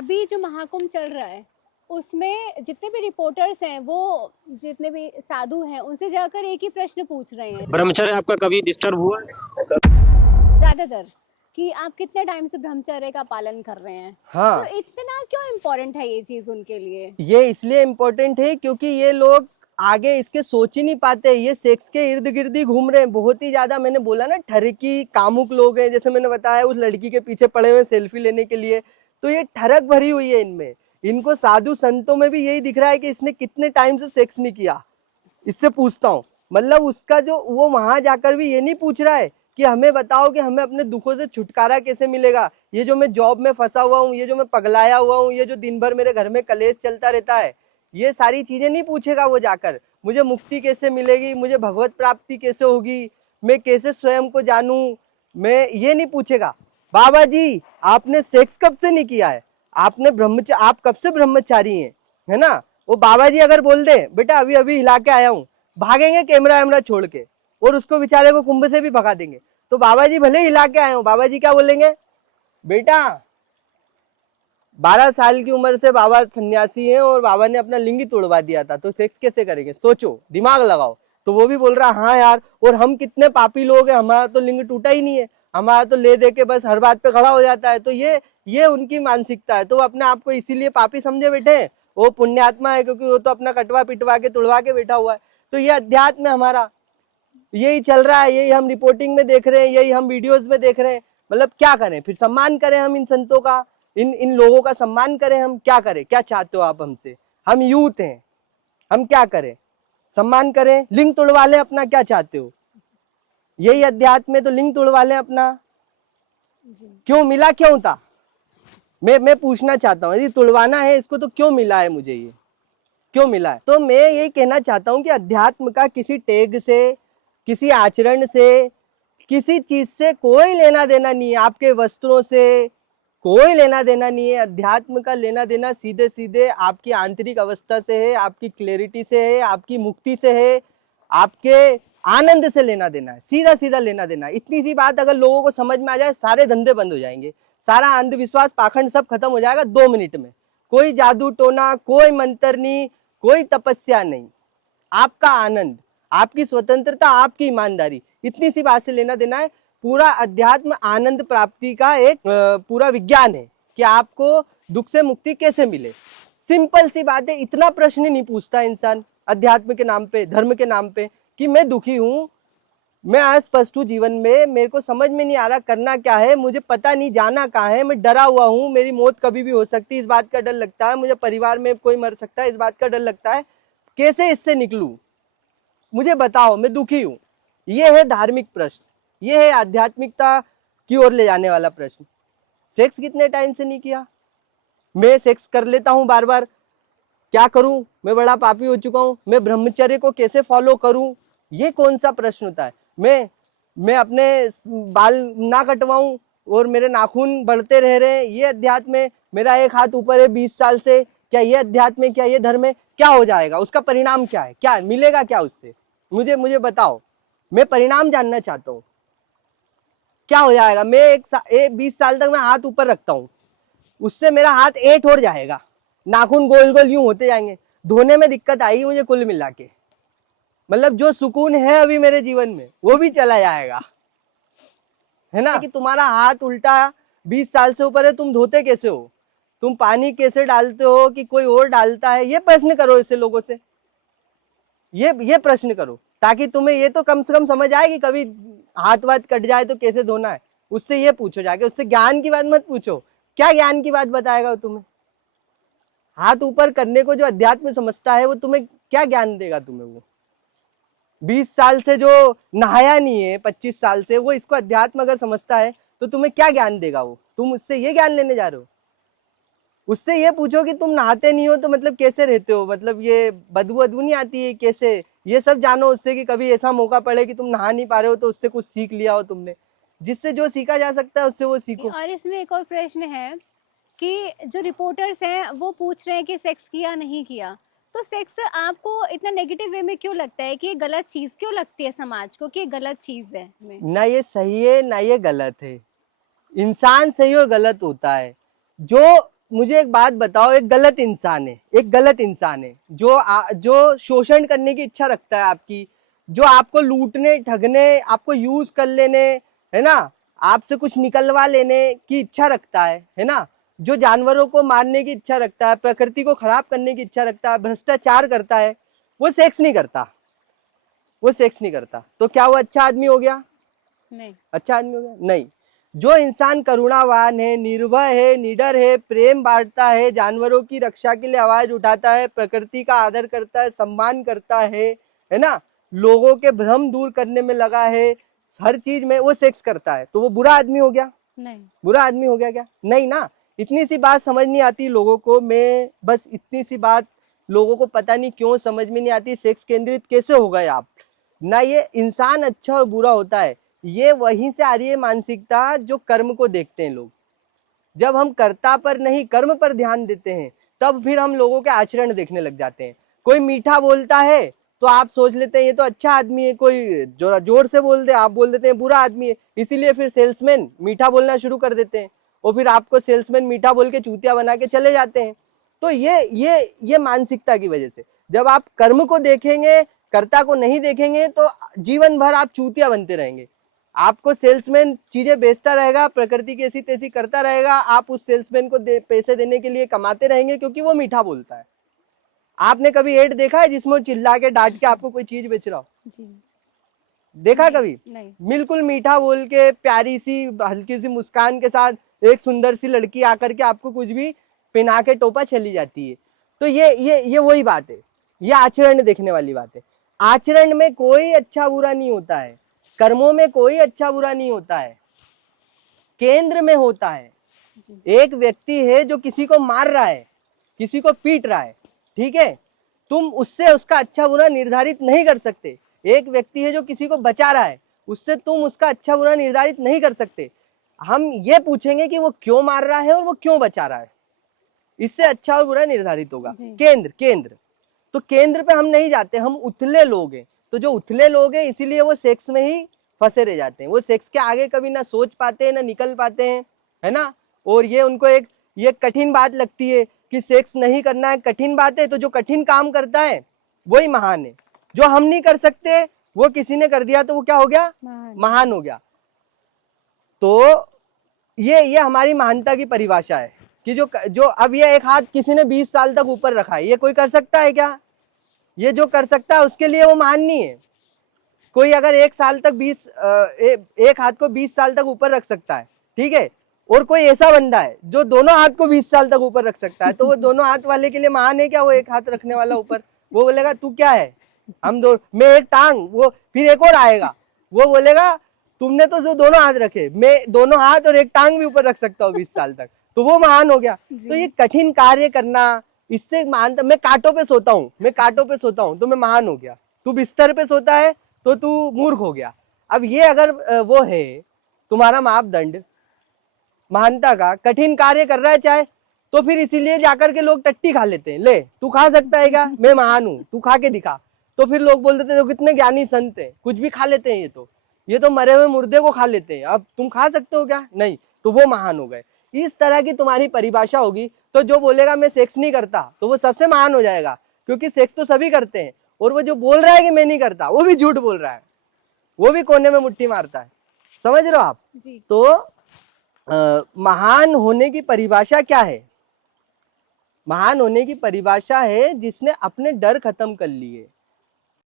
अभी जो महाकुंभ चल रहा है उसमें जितने भी रिपोर्टर्स हैं वो जितने भी साधु हैं उनसे जाकर एक ही प्रश्न पूछ रहे हैं ब्रह्मचर्य आपका कभी डिस्टर्ब हुआ? ज्यादातर कि आप कितने टाइम से ब्रह्मचर्य का पालन कर रहे हैं। हाँ, तो इतना क्यों इम्पोर्टेंट है ये चीज उनके लिए? ये इसलिए इम्पोर्टेंट है क्योंकि ये लोग आगे इसके सोच ही नहीं पाते। ये सेक्स के इर्द गिर्द ही घूम रहे हैं बहुत ही ज्यादा। मैंने बोला ना, ठरकी कामुक लोग हैं, जैसे मैंने बताया उस लड़की के पीछे पड़े हुए सेल्फी लेने के लिए। तो ये ठरक भरी हुई है इनमें। इनको साधु संतों में भी यही दिख रहा है कि इसने कितने टाइम से सेक्स नहीं किया। इससे पूछता हूँ, मतलब उसका जो वो वहां जाकर भी ये नहीं पूछ रहा है कि हमें बताओ कि हमें अपने दुखों से छुटकारा कैसे मिलेगा। ये जो मैं जॉब में फंसा हुआ हूँ, ये जो मैं पगलाया हुआ हूँ, ये जो दिन भर मेरे घर में कलेश चलता रहता है, ये सारी चीजें नहीं पूछेगा वो जाकर। मुझे मुक्ति कैसे मिलेगी, मुझे भगवत प्राप्ति कैसे होगी, मैं कैसे स्वयं को जानूं, मैं ये नहीं पूछेगा। बाबा जी आपने सेक्स कब से नहीं किया है, आपने आप कब से ब्रह्मचारी हैं, है ना। वो बाबा जी अगर बोल दे बेटा अभी अभी हिला के आया हूँ, भागेंगे कैमरा वैमरा छोड़ के और उसको बेचारे को कुंभ से भी भगा देंगे। तो बाबा जी भले हिला के आए हो, बाबा जी क्या बोलेंगे, बेटा 12 साल की उम्र से बाबा सन्यासी हैं और बाबा ने अपना लिंग ही तोड़वा दिया था, तो सेक्स कैसे करेंगे, सोचो, दिमाग लगाओ। तो वो भी बोल रहा हाँ यार, और हम कितने पापी लोग हैं, हमारा तो लिंग टूटा ही नहीं है, हमारा तो ले दे के बस हर बात पे खड़ा हो जाता है। तो ये उनकी मानसिकता है। तो वो अपने आप को इसीलिए पापी समझे बैठे हैं। वो पुण्यात्मा है क्योंकि वो तो अपना कटवा पिटवा के तुड़वा के बैठा हुआ है। तो ये अध्यात्म है हमारा, यही चल रहा है, यही हम रिपोर्टिंग में देख रहे हैं, यही हम वीडियोस में देख रहे हैं। मतलब क्या करें फिर, सम्मान करें हम इन संतों का, इन लोगों का सम्मान करें हम, क्या करें, क्या चाहते हो आप हमसे? हम यूथ हैं, हम क्या करें, सम्मान करें, लिंग तोड़वा लें अपना, क्या चाहते हो? यही अध्यात्म में तो लिंग तोड़वा लें अपना। क्यों मिला, क्यों था, मैं पूछना चाहता हूँ। यदि तोड़वाना है इसको तो क्यों मिला है मुझे, ये क्यों मिला है? तो मैं यही कहना चाहता हूँ कि अध्यात्म का किसी टैग से, किसी आचरण से, किसी चीज से कोई लेना देना नहीं है। आपके वस्त्रों से कोई लेना देना नहीं है। अध्यात्म का लेना देना सीधे सीधे आपकी आंतरिक अवस्था से है, आपकी क्लैरिटी से है, आपकी मुक्ति से है, आपके आनंद से लेना देना है, सीधा सीधा लेना देना है। इतनी सी बात अगर लोगों को समझ में आ जाए, सारे धंधे बंद हो जाएंगे, सारा अंधविश्वास पाखंड सब खत्म हो जाएगा 2 मिनट में। कोई जादू टोना, कोई मंत्र नहीं, कोई तपस्या नहीं, आपका आनंद, आपकी स्वतंत्रता, आपकी ईमानदारी, इतनी सी बात से लेना देना है। पूरा अध्यात्म आनंद प्राप्ति का एक पूरा विज्ञान है कि आपको दुख से मुक्ति कैसे मिले। सिंपल सी बात है, इतना प्रश्न नहीं पूछता इंसान अध्यात्म के नाम पे, धर्म के नाम पे, कि मैं दुखी हूँ, मैं अस्पष्ट हूँ जीवन में, मेरे को समझ में नहीं आ रहा करना क्या है, मुझे पता नहीं जाना कहाँ है, मैं डरा हुआ हूँ, मेरी मौत कभी भी हो सकती है इस बात का डर लगता है, मुझे परिवार में कोई मर सकता है इस बात का डर लगता है, कैसे इससे निकलूं, मुझे बताओ, मैं दुखी हूं। ये है धार्मिक प्रश्न, ये है आध्यात्मिकता की ओर ले जाने वाला प्रश्न। सेक्स कितने टाइम से नहीं किया, मैं सेक्स कर लेता हूं बार बार, क्या करूं, मैं बड़ा पापी हो चुका हूं, मैं ब्रह्मचर्य को कैसे फॉलो करूं, ये कौन सा प्रश्न होता है? मैं अपने बाल ना कटवाऊं और मेरे नाखून बढ़ते रह रहे हैं, ये अध्यात्म है। मेरा एक हाथ ऊपर है 20 साल से, क्या ये अध्यात्म है, क्या ये धर्म है? क्या हो जाएगा, उसका परिणाम क्या है, क्या मिलेगा, क्या उससे? मुझे बताओ, मैं परिणाम जानना चाहता हूँ, क्या हो जाएगा? मैं 20 साल तक मैं हाथ ऊपर रखता हूँ, उससे मेरा हाथ 8 हो जाएगा, नाखून गोल गोल यूं होते जाएंगे, धोने में दिक्कत आएगी मुझे कुल मिला के। मतलब जो सुकून है अभी मेरे जीवन में वो भी चला जाएगा, है ना। कि तुम्हारा हाथ उल्टा 20 साल से ऊपर है, तुम धोते कैसे हो, तुम पानी कैसे डालते हो कि कोई और डालता है? ये प्रश्न करो इससे लोगों से, ये प्रश्न करो, ताकि तुम्हें ये तो कम से कम समझ आए कि कभी हाथ वाथ कट जाए तो कैसे धोना है। उससे ये पूछो जाके, उससे ज्ञान की बात मत पूछो, क्या ज्ञान की बात बताएगा वो तुम्हें? हाथ ऊपर करने को जो अध्यात्म समझता है वो तुम्हें क्या ज्ञान देगा तुम्हें? वो 20 साल से जो नहाया नहीं है, 25 साल से, वो इसको अध्यात्म अगर समझता है तो तुम्हें क्या ज्ञान देगा वो? तुम उससे ये ज्ञान लेने जा रहे हो? उससे ये पूछो कि तुम नहाते नहीं हो तो मतलब कैसे रहते हो, मतलब ये बदबू नहीं आती है कैसे? ये सब जानो उससे कि कभी ऐसा मौका पड़े कि तुम नहा नहीं पा रहे हो तो उससे कुछ सीख लिया हो तुमने। जिससे जो सीखा जा सकता है उससे वो सीखो। और इसमें एक और प्रश्न है कि जो रिपोर्टर्स हैं वो पूछ रहे हैं कि सेक्स किया नहीं किया, तो सेक्स आपको इतना नेगेटिव वे में क्यों लगता है, कि ये गलत चीज क्यों लगती है समाज को, कि ये गलत चीज है? ना ये सही है ना ये गलत है, इंसान सही और गलत होता है। जो मुझे एक बात बताओ, एक गलत इंसान है, एक गलत इंसान है जो शोषण करने की इच्छा रखता है आपकी, जो आपको लूटने ठगने, आपको यूज कर लेने, है ना, आपसे कुछ निकलवा लेने की इच्छा रखता है ना, जो जानवरों को मारने की इच्छा रखता है, प्रकृति को खराब करने की इच्छा रखता है, भ्रष्टाचार करता है, वो सेक्स नहीं करता, वो सेक्स नहीं करता। तो क्या वो अच्छा आदमी हो गया? नहीं। अच्छा आदमी हो गया? नहीं। जो इंसान करुणावान है, निर्भय है, निडर है, प्रेम बांटता है, जानवरों की रक्षा के लिए आवाज उठाता है, प्रकृति का आदर करता है, सम्मान करता है ना, लोगों के भ्रम दूर करने में लगा है, हर चीज में वो सेक्स करता है, तो वो बुरा आदमी हो गया? नहीं। बुरा आदमी हो गया क्या? नहीं ना। इतनी सी बात समझ नहीं आती लोगों को, मैं बस इतनी सी बात लोगों को पता नहीं क्यों समझ में नहीं आती, सेक्स केंद्रित कैसे हो गए आप ना। ये इंसान अच्छा और बुरा होता है, ये वहीं से आ रही है मानसिकता जो कर्म को देखते हैं लोग। जब हम कर्ता पर नहीं कर्म पर ध्यान देते हैं, तब फिर हम लोगों के आचरण देखने लग जाते हैं। कोई मीठा बोलता है तो आप सोच लेते हैं ये तो अच्छा आदमी है, कोई जोर से बोल दे आप बोल देते हैं बुरा आदमी है। इसीलिए फिर सेल्समैन मीठा बोलना शुरू कर देते हैं और फिर आपको सेल्समैन मीठा बोल के चूतिया बना के चले जाते हैं। तो ये मानसिकता की वजह से, जब आप कर्म को देखेंगे, कर्ता को नहीं देखेंगे, तो जीवन भर आप चूतिया बनते रहेंगे। आपको सेल्समैन चीजें बेचता रहेगा, प्रकृति की ऐसी तैसी करता रहेगा, आप उस सेल्समैन को पैसे देने के लिए कमाते रहेंगे क्योंकि वो मीठा बोलता है। आपने कभी एड देखा है जिसमें चिल्ला के डांट के आपको कोई चीज बेच रहा हो? जी। देखा कभी? नहीं। बिल्कुल मीठा बोल के, प्यारी सी हल्की सी मुस्कान के साथ एक सुंदर सी लड़की आकर के आपको कुछ भी पहना के टोपा चली जाती है। तो ये वही बात है, ये आचरण देखने वाली बात है। आचरण में कोई अच्छा बुरा नहीं होता है, कर्मों में कोई अच्छा बुरा नहीं होता है, केंद्र में होता है। एक व्यक्ति है जो किसी को मार रहा है, किसी को पीट रहा है, ठीक है, तुम उससे उसका अच्छा बुरा निर्धारित नहीं कर सकते। एक व्यक्ति है जो किसी को बचा रहा है, उससे तुम उसका अच्छा बुरा निर्धारित नहीं कर सकते। हम ये पूछेंगे कि वो क्यों मार रहा है और वो क्यों बचा रहा है, इससे अच्छा और बुरा निर्धारित होगा। केंद्र तो केंद्र पे हम नहीं जाते, हम उथले लोग हैं। तो जो उथले लोग हैं इसीलिए वो सेक्स में ही फंसे रह जाते हैं, वो सेक्स के आगे कभी ना सोच पाते हैं ना निकल पाते हैं, है ना। और ये उनको ये कठिन बात लगती है कि सेक्स नहीं करना है, कठिन बात है। तो जो कठिन काम करता है वही महान है, जो हम नहीं कर सकते वो किसी ने कर दिया तो वो क्या हो गया? महान हो गया। तो ये हमारी महानता की परिभाषा है कि जो अब ये एक हाथ किसी ने 20 साल तक ऊपर रखा है, ये कोई कर सकता है क्या? ये जो कर सकता है उसके लिए वो महान नहीं है। कोई अगर एक साल तक एक हाथ को 20 साल तक ऊपर रख सकता है, ठीक है, और कोई ऐसा बंदा है जो दोनों हाथ को 20 साल तक ऊपर रख सकता है, तो वो दोनों हाथ वाले के लिए महान है क्या? वो एक हाथ रखने वाला ऊपर, वो बोलेगा तू क्या है, हम दो, मैं एक टांग, वो फिर एक और आएगा, वो बोलेगा तुमने तो जो दोनों हाथ रखे, मैं दोनों हाथ और एक टांग भी ऊपर रख सकता हूँ 20 साल तक, तो वो महान हो गया। तो ये कठिन कार्य करना, इससे महानता। मैं कांटों पे सोता हूँ तो मैं महान हो गया, तू बिस्तर पे सोता है तो तू मूर्ख हो गया। अब ये अगर वो है तुम्हारा मापदंड महानता का, कठिन कार्य कर रहा है चाहे, तो फिर इसीलिए जाकर के लोग टट्टी खा लेते हैं। ले तू खा सकता है क्या? मैं महान हूं, तू खा के दिखा। तो फिर लोग बोल देते हैं कितने ज्ञानी संत हैं, कुछ भी खा लेते हैं, ये तो मरे हुए मुर्दे को खा लेते हैं, अब तुम खा सकते हो क्या? नहीं, तो वो महान हो गए। इस तरह की तुम्हारी परिभाषा होगी तो जो बोलेगा मैं सेक्स नहीं करता तो वो सबसे महान हो जाएगा, क्योंकि सेक्स तो सभी करते हैं। और वो जो बोल रहा है कि मैं नहीं करता, वो भी झूठ बोल रहा है, वो भी कोने में मुट्ठी मारता है। समझ रहे हो आप? तो महान होने की परिभाषा क्या है? महान होने की परिभाषा है जिसने अपने डर खत्म कर लिए,